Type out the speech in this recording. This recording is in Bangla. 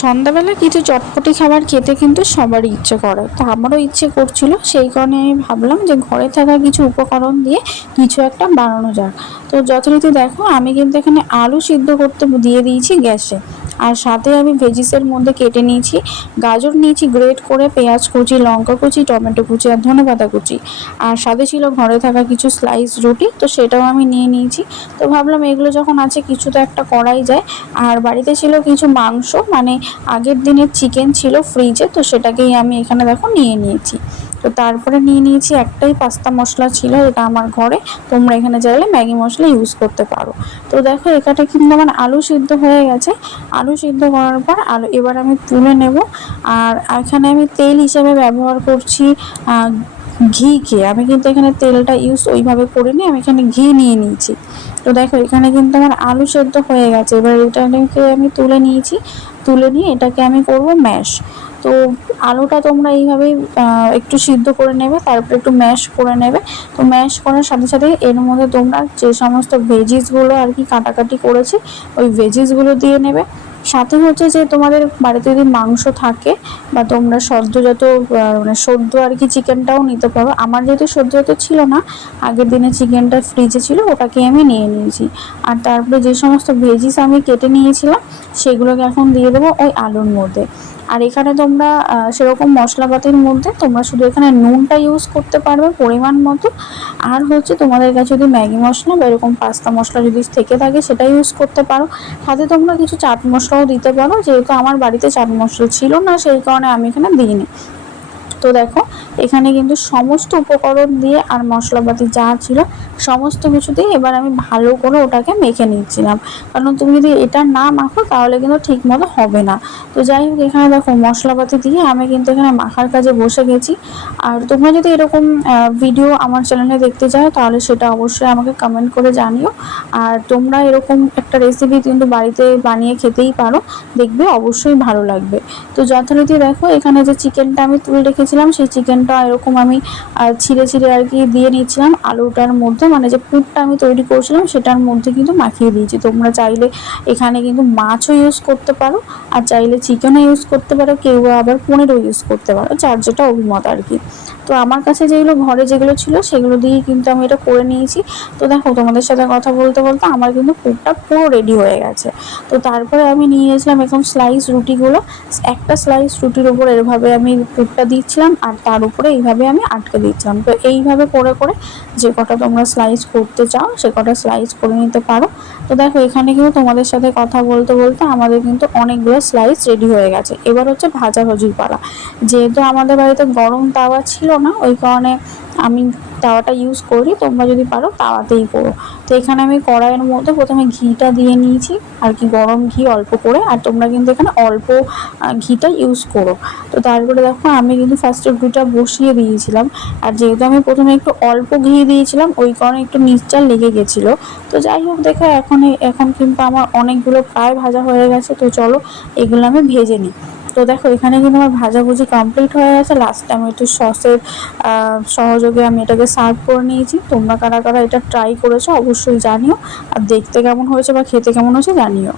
সন্ধ্যাবেলা কিছু চটপটি খাবার খেতে কিন্তু সবারই ইচ্ছে করে, তো আমারও ইচ্ছে করছিল। সেই কারণে আমি ভাবলাম যে ঘরে থাকা কিছু উপকরণ দিয়ে কিছু একটা বানানো যাক। তো যথারীতি দেখো, আমি কিন্তু এখানে আলু সিদ্ধ করতে দিয়ে দিয়েছি গ্যাসে। আর সাথে আমি ভেজিসের মধ্যে কেটে নিয়েছি গাজর, নিয়েছি গ্রেট করে, পেঁয়াজ কুচি, লঙ্কা কুচি, টমেটো কুচি আর ধনেপাতা কুচি। আর সাথে ছিল ঘরে থাকা কিছু স্লাইস রুটি, তো সেটাও আমি নিয়ে নিয়েছি। তো ভাবলাম এগুলো যখন আছে কিছু তো একটা করাই যায়। আর বাড়িতে ছিল কিছু মাংস, মানে আগের দিনের চিকেন ছিল ফ্রিজে, তো সেটাকেই আমি এখানে দেখো নিয়ে নিয়েছি। তো তারপরে নিয়ে নিয়েছি একটাই পাস্তা মশলা ছিল, এটা আমার ঘরে। তোমরা এখানে চাইলে ম্যাগি মশলা ইউজ করতে পারো। তো দেখো এখানে কিন্তু আমার আলু সিদ্ধ হয়ে গেছে। আলু সিদ্ধ করার পর আলু এবার আমি তুলে নেব। আর এখানে আমি তেল হিসেবে ব্যবহার করছি ঘিকে। আমি কিন্তু এখানে তেলটা ইউজ ওইভাবে করিনি, আমি এখানে ঘি নিয়ে নিয়েছি। তো দেখো এখানে কিন্তু আমার আলু সেদ্ধ হয়ে গেছে। এবার এটাকে আমি তুলে নিয়েছি। তুলে নিয়ে এটাকে আমি করব ম্যাশ। তো আলুটা তোমরা এইভাবেই একটু সিদ্ধ করে নেবে, তারপর একটু ম্যাশ করে নেবে। তো ম্যাশ করার সাথে সাথে এর মধ্যে তোমরা যে সমস্ত ভেজিসগুলো আর কি কাটাকাটি করেছি, ওই ভেজিসগুলো দিয়ে নেবে। সাথে হচ্ছে যে তোমাদের বাড়িতে যদি মাংস থাকে বা তোমরা সদ্যজাত মানে সদ্য আর কি চিকেনটাও নিতে পারো। আমার যেহেতু সদ্যজাত ছিল না, আগের দিনে চিকেনটা ফ্রিজে ছিল, ওটাকে আমি নিয়ে নিয়েছি। আর তারপরে যে সমস্ত ভেজিস আমি কেটে নিয়েছিলাম সেগুলোকে এখন দিয়ে দেবো ওই আলুর মধ্যে। আর এখানে তোমরা সেরকম মশলাপাতির মধ্যে তোমরা শুধু এখানে নুনটা ইউজ করতে পারবে পরিমাণ মতো। আর হচ্ছে তোমাদের কাছে যদি ম্যাগি মশলা বা এরকম পাস্তা মশলা যদি থেকে থাকে সেটা ইউজ করতে পারো। সাথে তোমরা কিছু চাট মশলাও দিতে পারো, যেহেতু আমার বাড়িতে চাট মশলা ছিল না সেই কারণে আমি এখানে দিইনি। তো দেখো এখানে কিন্তু সমস্ত উপকরণ দিয়ে আর মশলাপাতি যা ছিল সমস্ত কিছু দিয়ে এবার আমি ভালো করে ওটাকে মেখে নিচ্ছিলাম। কারণ তুমি যদি এটা না মাখো তাহলে কিন্তু ঠিক মতো হবে না। তো যাই হোক, এখানে দেখো মশলাপাতি দিয়ে আমি কিন্তু এখানে মাখার কাজে বসে গেছি। আর তোমরা যদি এরকম ভিডিও আমার চ্যানেলে দেখতে চাও তাহলে সেটা অবশ্যই আমাকে কমেন্ট করে জানিও। আর তোমরা এরকম একটা রেসিপি কিন্তু বাড়িতে বানিয়ে খেতেই পারো, দেখবে অবশ্যই ভালো লাগবে। তো যথারীতি দেখো এখানে যে চিকেনটা আমি তুলে রেখেছিলাম সেই চিকেনটা এরকম আমি ছিঁড়ে ছিঁড়ে আর কি দিয়ে নিচ্ছিলাম আলুটার মধ্যে, মানে যে পুরটা আমি তৈরি করেছিলাম সেটার মধ্যে কিন্তু মাখিয়ে দিয়েছি। তোমরা চাইলে এখানে কিন্তু মাছও ইউজ করতে পারো, আর চাইলে চিকেনও ইউজ করতে পারো, কেউ আবার পনিরও ইউজ করতে পারো, যার যেটা অভিমত আর কি। তো আমার কাছে যেগুলো ঘরে যেগুলো ছিল সেগুলো দিয়েই কিন্তু আমি এটা করে নিয়েছি। তো দেখো তোমাদের সাথে কথা বলতে বলতে আমার কিন্তু পুরটা পুরো রেডি হয়ে গেছে। তো তারপরে আমি নিয়ে গেছিলাম এখন স্লাইস রুটিগুলো। একটা স্লাইস রুটির উপর এভাবে আমি পুরটা দিচ্ছিলাম আর তার উপরে এইভাবে আমি আটকে দিচ্ছিলাম। তো এইভাবে করে করে যে কটা তোমরা স্লাইস করতে চাও সে কটা স্লাইস করে নিতে পারো। তো দেখো এখানে কিন্তু তোমাদের সাথে কথা বলতে বলতে আমাদের কিন্তু অনেকগুলো স্লাইস রেডি হয়ে গেছে। এবার হচ্ছে ভাজাভাজির পালা। যেহেতু আমাদের বাড়িতে গরম তাওয়া ছিল না, ওই কারণে আমি তাওয়াটা ইউজ করি, তোমরা যদি পারো তাওয়াতেই করো। তো এখানে আমি কড়াইয়ের মধ্যে প্রথমে ঘিটা দিয়ে নিয়েছি আর কি, গরম ঘি অল্প করে। আর তোমরা কিন্তু এখানে অল্প ঘিটা ইউজ করো। তো তারপরে দেখো আমি কিন্তু ফার্স্টে ঘিটা বসিয়ে দিয়েছিলাম। আর যেহেতু আমি প্রথমে একটু অল্প ঘি দিয়েছিলাম ওই কারণে একটু নিচটা লেগে গেছিলো। তো যাই হোক দেখো এখন কিন্তু আমার অনেকগুলো প্রায় ভাজা হয়ে গেছে। তো চলো এগুলো আমি ভেজে নিই। তো দেখো এখানে কিন্তু আমার ভাজাভুজি কমপ্লিট হয়ে গেছে। লাস্টে আমি একটু সসের সহযোগে আমি এটাকে সার্ভ করে নিয়েছি। তোমরা কারা কারা এটা ট্রাই করেছো অবশ্যই জানিও, আর দেখতে কেমন হয়েছে বা খেতে কেমন হয়েছে জানিও।